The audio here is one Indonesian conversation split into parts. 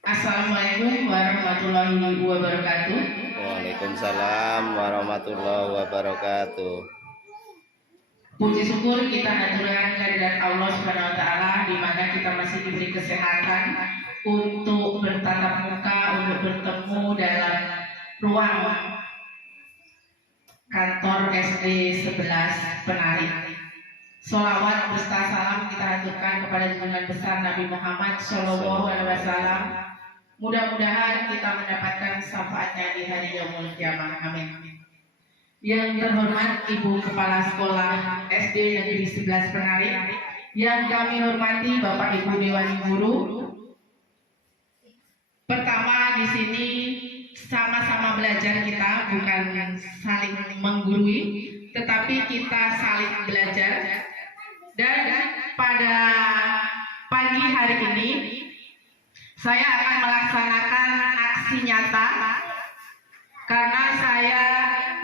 Assalamualaikum warahmatullahi wabarakatuh. Waalaikumsalam warahmatullahi wabarakatuh. Puji syukur kita haturkan kehadirat Allah Subhanahu wa taala di mana kita masih diberi kesehatan untuk bertatap muka, untuk bertemu dalam ruang kantor SD 11 Penari. Sholawat beserta salam kita haturkan kepada junjungan besar Nabi Muhammad Shallallahu Alaihi Wasallam. Mudah-mudahan kita mendapatkan syafaatnya di hari yaumul kiamah. Amin. Yang terhormat Ibu Kepala Sekolah SD Negeri 11 Penari, yang kami hormati Bapak Ibu Dewan Guru. Pertama di sini sama-sama belajar kita, bukan saling menggurui, tetapi kita saling belajar. Dan pada pagi hari ini saya akan melaksanakan aksi nyata karena saya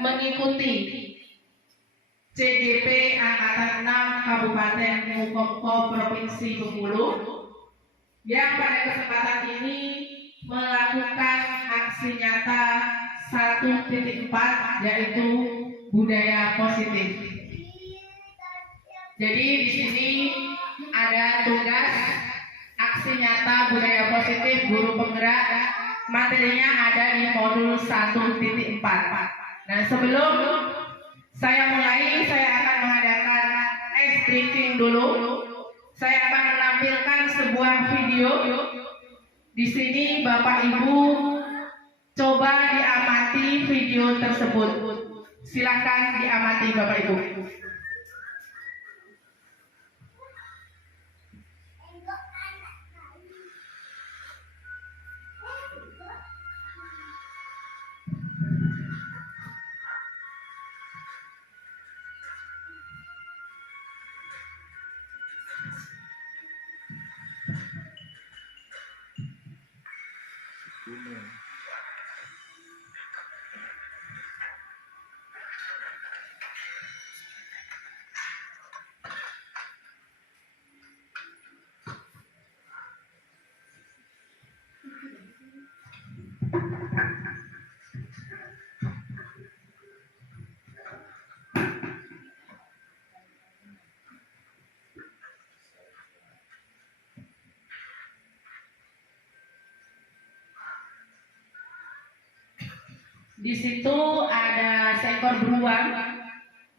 mengikuti CGP Angkatan 6 Kabupaten Mukompo Provinsi Bengkulu yang pada kesempatan ini melakukan aksi nyata 1.4 yaitu budaya positif. Jadi di sini ada tugas aksi nyata budaya positif guru penggerak, materinya ada di modul 1.4. Nah, sebelum saya mulai, saya akan mengadakan ice breaking dulu. Saya akan menampilkan sebuah video. Di sini Bapak Ibu coba diamati video tersebut. Silakan diamati Bapak Ibu. Di situ ada seekor beruang.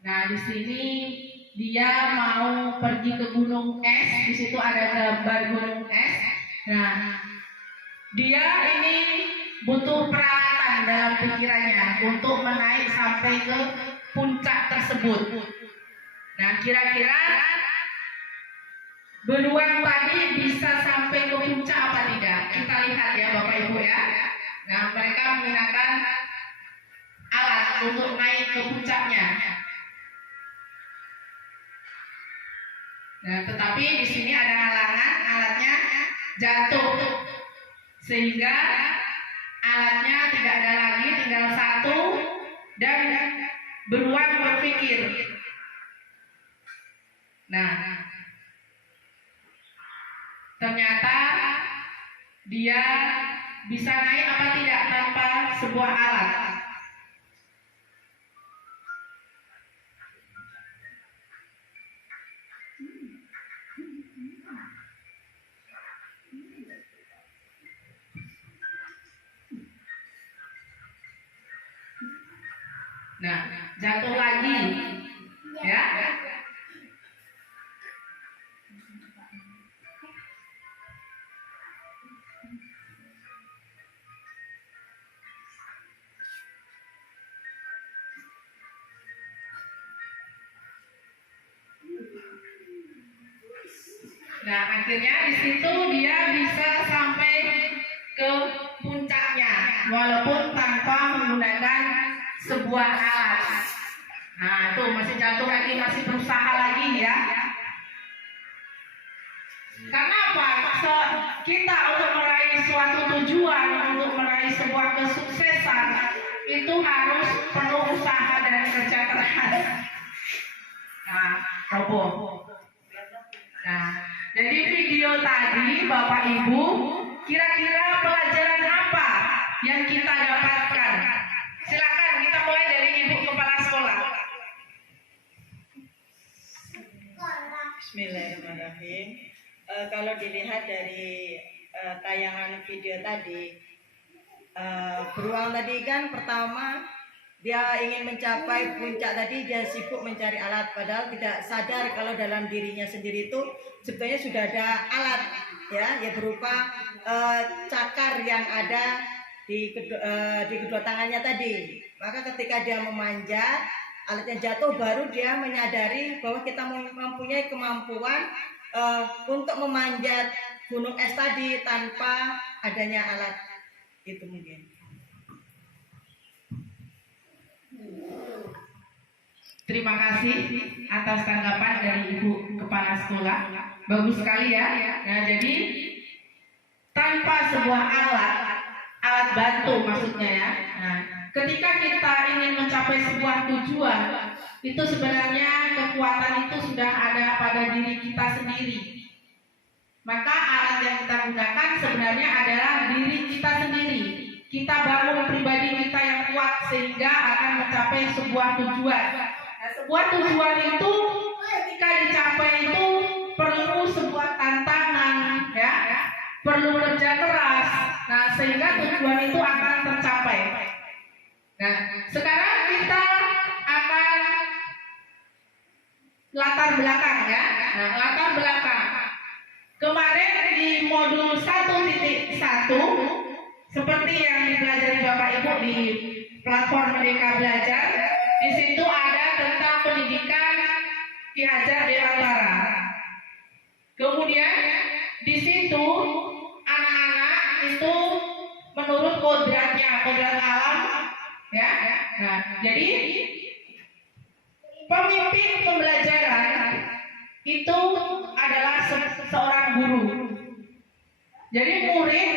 Nah, di sini dia mau pergi ke gunung es. Di situ ada gambar gunung es. Nah, dia ini butuh peralatan dalam pikirannya untuk menaik sampai ke puncak tersebut. Nah, kira-kira beruang tadi bisa sampai ke puncak apa tidak? Kita lihat ya Bapak Ibu ya. Nah, mereka menggunakan alat untuk naik ke puncaknya. Nah, tetapi di sini ada halangan, alatnya jatuh sehingga alatnya tidak ada lagi, tinggal satu dan beruang berpikir. Nah, ternyata dia bisa naik apa tidak tanpa sebuah alat. Nah, jatuh lagi, ya. Nah, akhirnya di situ dia bisa sampai ke puncaknya, walaupun tanpa menggunakan sebuah alat. Nah, itu masih jatuh lagi, masih berusaha lagi ya. Karena apa? Kita untuk meraih suatu tujuan, untuk meraih sebuah kesuksesan, itu harus penuh usaha dan kerja keras. Nah, roboh. Nah, jadi video tadi Bapak Ibu kira-kira yang kita dapatkan. Silakan kita mulai dari Ibu Kepala Sekolah. Bismillahirrahmanirrahim. Kalau dilihat dari tayangan video tadi, beruang tadi kan pertama dia ingin mencapai puncak tadi, dia sibuk mencari alat, padahal tidak sadar kalau dalam dirinya sendiri itu sebenarnya sudah ada alat, ya berupa cakar yang ada di kedua tangannya tadi. Maka ketika dia memanjat, alatnya jatuh, baru dia menyadari bahwa kita mempunyai kemampuan untuk memanjat gunung es tadi tanpa adanya alat itu mungkin. Terima kasih atas tanggapan dari Ibu Kepala Sekolah. Bagus sekali ya. Nah, jadi tanpa sebuah alat bantu maksudnya ya. Nah, ketika kita ingin mencapai sebuah tujuan, itu sebenarnya kekuatan itu sudah ada pada diri kita sendiri. Maka alat yang kita gunakan sebenarnya adalah diri kita sendiri. Kita bangun pribadi kita yang kuat sehingga akan mencapai sebuah tujuan. Nah, sebuah tujuan itu ketika dicapai itu perlu sebuah tantangan, ya, perlu kerja keras. Nah, sehingga tujuan itu akan tercapai. Nah, sekarang kita akan latar belakang ya. Nah, latar belakang. Kemarin di modul 1.1 seperti yang dipelajari Bapak Ibu di platform Merdeka Belajar, di situ ada tentang pendidikan Ki Hajar Dewantara. Kemudian di situ anak-anak itu menurut kodratnya, kodrat alam, ya. Nah, jadi pemimpin pembelajaran itu adalah seorang guru. Jadi murid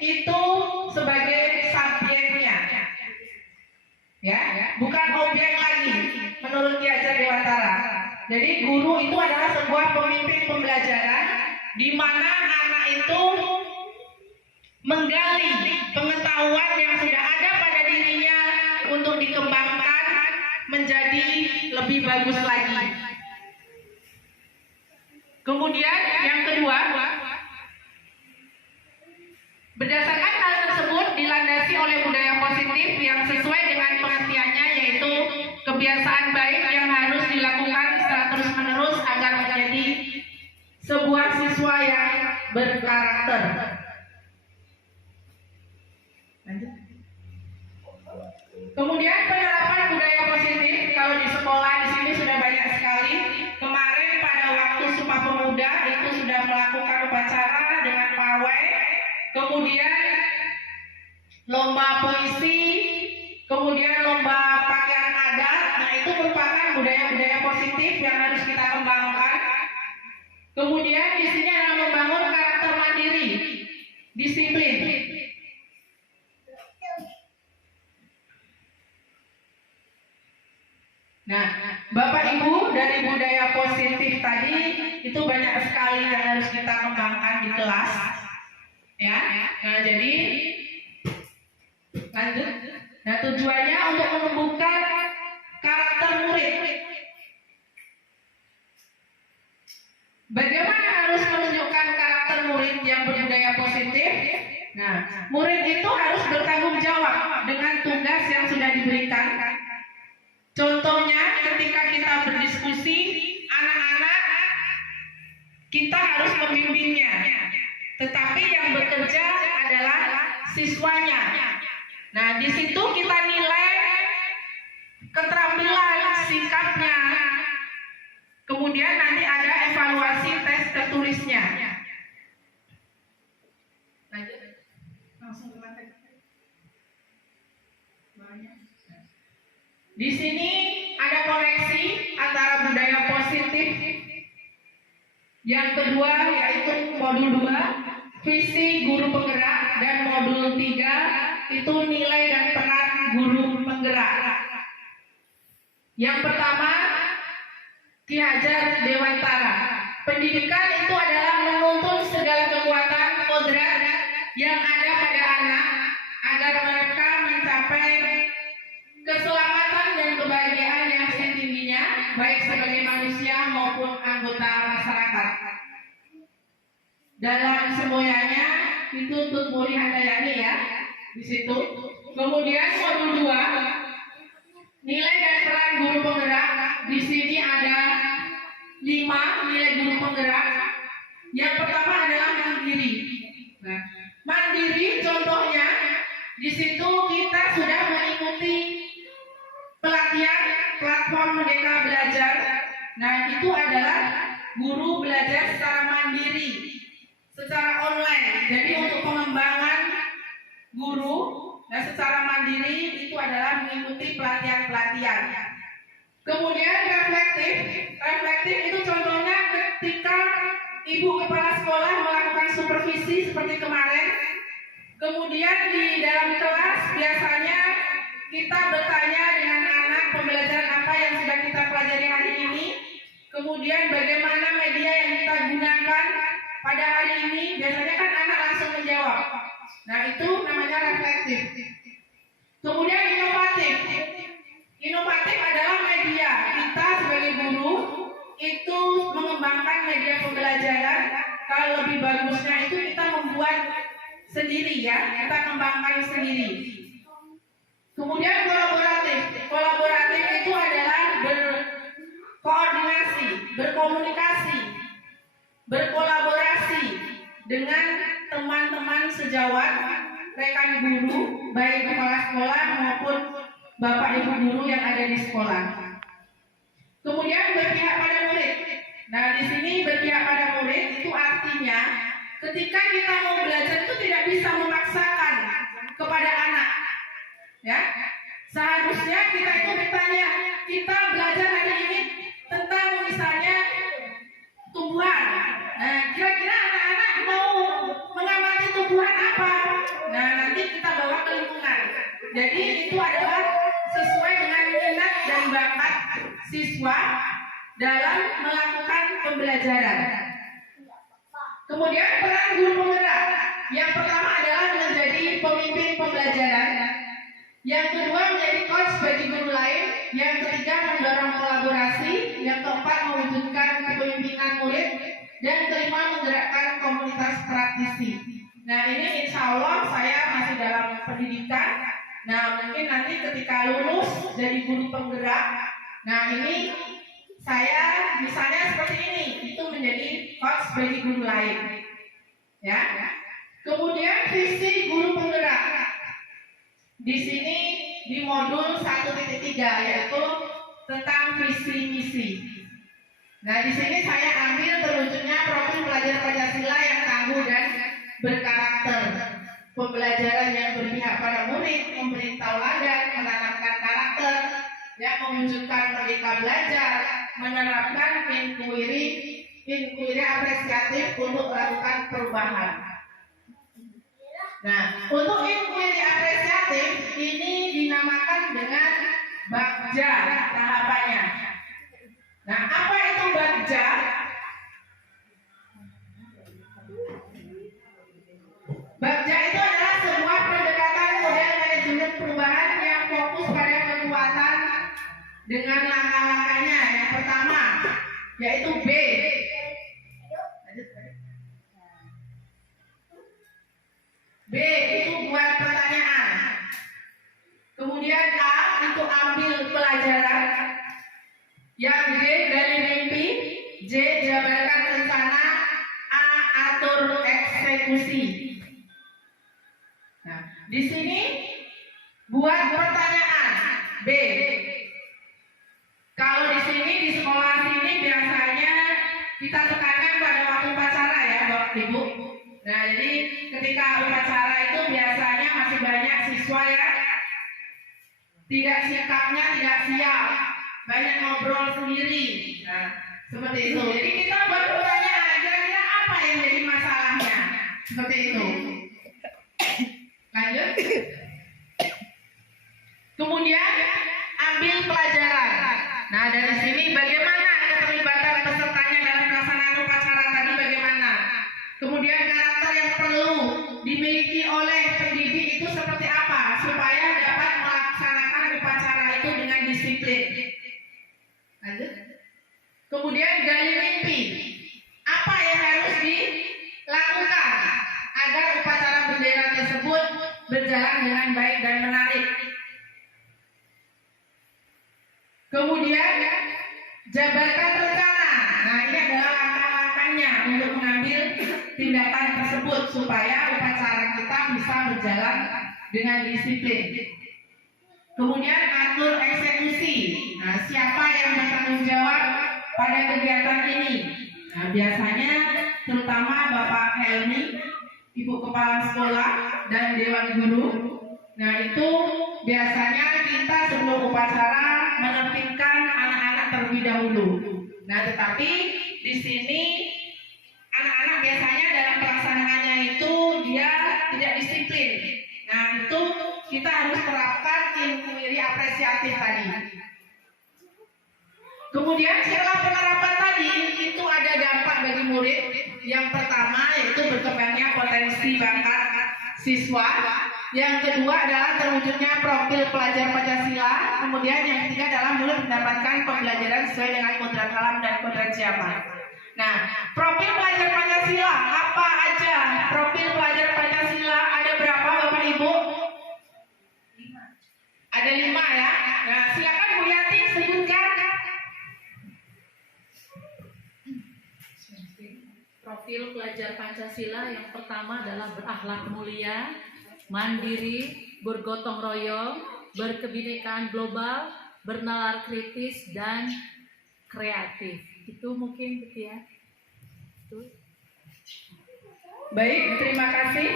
itu sebagai subjeknya, ya, bukan objek lagi menurut Ki Hajar Dewantara. Jadi guru itu adalah sebuah pemimpin pembelajaran di mana anak itu menggali pengetahuan yang sudah ada pada dirinya untuk dikembangkan menjadi lebih bagus lagi. Kemudian yang kedua, berdasarkan hal tersebut dilandasi oleh budaya positif yang sesuai dengan pengertiannya, yaitu kebiasaan baik yang harus dilakukan secara terus-menerus agar menjadi sebuah siswa yang berkarakter. Lanjut. Kemudian penerapan budaya positif kalau di sekolah di sini sudah banyak sekali. Kemarin pada waktu Sumpah Pemuda itu sudah melakukan upacara dengan pawai, kemudian lomba puisi, kemudian lomba pakaian adat. Nah, itu merupakan budaya-budaya positif yang harus kita kembangkan. Kemudian di sini adalah membangun karakter mandiri, disiplin. Nah, Bapak Ibu, dari budaya positif tadi itu banyak sekali yang harus kita kembangkan di kelas, ya. Nah, jadi lanjut. Nah, tujuannya untuk menumbuhkan karakter murid. Bagaimana harus menunjukkan karakter murid yang berbudaya positif? Nah, murid itu harus bertanggung jawab dengan tugas yang sudah diberikan. Contohnya ketika kita berdiskusi, anak-anak kita harus membimbingnya, tetapi yang bekerja adalah siswanya. Nah, di situ kita nilai keterampilan sikapnya. Kemudian nanti ada evaluasi tes tertulisnya. Lanjut. Langsung ke materi. Di sini ada koneksi antara budaya positif. Yang kedua yaitu modul 2, visi guru penggerak, dan modul 3 itu nilai dan peran guru penggerak. Yang pertama, Ki Hajar Dewantara. Pendidikan itu adalah menuntun segala kekuatan kodrat yang ada pada anak agar mereka mencapai keselamatan dan kebahagiaan yang setingginya, baik sebagai manusia maupun anggota masyarakat. Dalam semuanya itu Tutmuri Handayani ya di situ. Kemudian modul 2 nilai dan peran guru penggerak. Di sini ada 5 nilai guru penggerak. Yang pertama adalah mandiri. Nah, mandiri contohnya di situ kita sudah mengikuti pelatihan platform Merdeka Belajar. Nah, itu adalah guru belajar secara mandiri, secara online. Jadi untuk pengembangan guru dan secara mandiri itu adalah mengikuti pelatihan-pelatihan. Kemudian reflektif itu contohnya ketika ibu kepala sekolah melakukan supervisi seperti kemarin. Kemudian di dalam kelas biasanya kita bertanya dengan anak pembelajaran apa yang sudah kita pelajari hari ini. Kemudian bagaimana media yang kita gunakan pada hari ini. Biasanya kan anak langsung menjawab. Nah, itu namanya reflektif. Kemudian inovatif. Inovatif adalah media. Kita sebagai guru itu mengembangkan media pembelajaran. Kalau lebih bagusnya itu kita membuat sendiri ya, kita kembangkan sendiri. Kemudian kolaboratif. Kolaboratif itu adalah berkoordinasi, berkomunikasi, berkolaborasi dengan teman-teman sejawat, rekan guru, baik kepala sekolah maupun bapak ibu guru yang ada di sekolah. Kemudian berpihak pada murid. Nah, di sini berpihak pada murid itu artinya ketika kita mau belajar itu tidak bisa memaksakan kepada anak. Ya, seharusnya kita itu bertanya, kita belajar hari ini tentang misalnya tumbuhan. Nah, kira-kira anak-anak mau mengamati tumbuhan apa? Nah, nanti kita bawa ke lingkungan. Jadi itu adalah sesuai dengan minat dan bakat siswa dalam melakukan pembelajaran. Kemudian peran guru penggerak. Yang pertama adalah menjadi pemimpin pembelajaran. Yang kedua menjadi coach bagi guru lain. Yang ketiga mendorong kolaborasi. Yang keempat mewujudkan kepemimpinan murid. Dan kelima menggerakkan komunitas praktisi. Nah, ini insya Allah saya masih dalam pendidikan. Nah, mungkin nanti ketika lulus jadi guru penggerak, nah ini saya misalnya seperti ini, itu menjadi coach bagi guru lain. Ya. Kemudian visi guru penggerak. Di sini di modul 1.3 yaitu tentang visi misi. Nah, di sini saya ambil terwujudnya profil pelajar Pancasila yang tangguh dan berkarakter. Pembelajaran yang berpihak pada murid, memberi tauladan, menanamkan karakter, yang mewujudkan merdeka belajar, menerapkan inquiry apresiatif untuk melakukan perubahan. Nah, untuk inquiry apresiatif ini dinamakan dengan Bagja tahapannya. Nah, apa itu Bagja? Bagja itu adalah sebuah pendekatan model manajemen perubahan yang fokus pada kekuatan dengan langkah-langkahnya. Yang pertama yaitu B. B itu buat pertanyaan. Kemudian A itu ambil pelajaran. Yang D gali mimpi. J jabarkan rencana. A atur eksekusi. Nah, di sini buat pertanyaan B. Kalau di sini di sekolah sini biasanya kita tekankan pada waktu upacara ya, Bapak Ibu. Nah, jadi ketika upacara itu biasanya masih banyak siswa ya tidak sikapnya tidak siap, banyak ngobrol sendiri. Nah, seperti itu. Jadi kita buat pertanyaan, kira-kira apa yang jadi masalahnya? Seperti itu. Lanjut. Kemudian ambil pelajaran. Nah, dari sini bagaimana keterlibatan pesertanya dalam pelaksanaan upacara tadi bagaimana? Kemudian karakter yang perlu dimiliki oleh pendidik itu seperti apa? Kemudian gali mimpi. Apa yang harus dilakukan agar upacara bendera tersebut berjalan dengan baik dan menarik? Kemudian jabarkan rencana. Nah, ini adalah langkah-langkahnya untuk mengambil tindakan tersebut supaya upacara kita bisa berjalan dengan disiplin. Kemudian atur eksekusi. Nah, siapa yang bertanggung jawab pada kegiatan ini? Nah, biasanya terutama Bapak Helmi, Ibu Kepala Sekolah, dan Dewan Guru. Nah, itu biasanya kita sebelum upacara menertibkan anak-anak terlebih dahulu. Nah, tetapi di sini anak-anak biasanya dalam pelaksanaannya itu dia tidak disiplin. Nah, itu kita harus terapkan ilmu iri apresiatif tadi. Kemudian setelah penerapan tadi itu ada dampak bagi murid. Yang pertama yaitu berkembangnya potensi bakat siswa. Yang kedua adalah terwujudnya profil pelajar Pancasila. Kemudian yang ketiga adalah murid mendapatkan pembelajaran sesuai dengan kodrat alam dan kodrat zaman. Nah, profil pelajar Pancasila apa aja? Profil pelajar Pancasila ada berapa Bapak Ibu? Ada 5 ya. Nah, silakan Bu Yati sebutkan. Profil pelajar Pancasila yang pertama adalah berakhlak mulia, mandiri, bergotong royong, berkebinekaan global, bernalar kritis, dan kreatif. Itu mungkin gitu ya. Itu. Baik, terima kasih.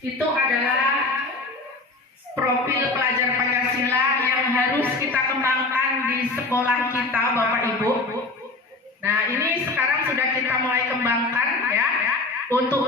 Itu adalah profil pelajar Pancasila yang harus kita kembangkan di sekolah kita, Bapak Ibu. Nah, ini sekarang sudah kita mulai kembangkan ya untuk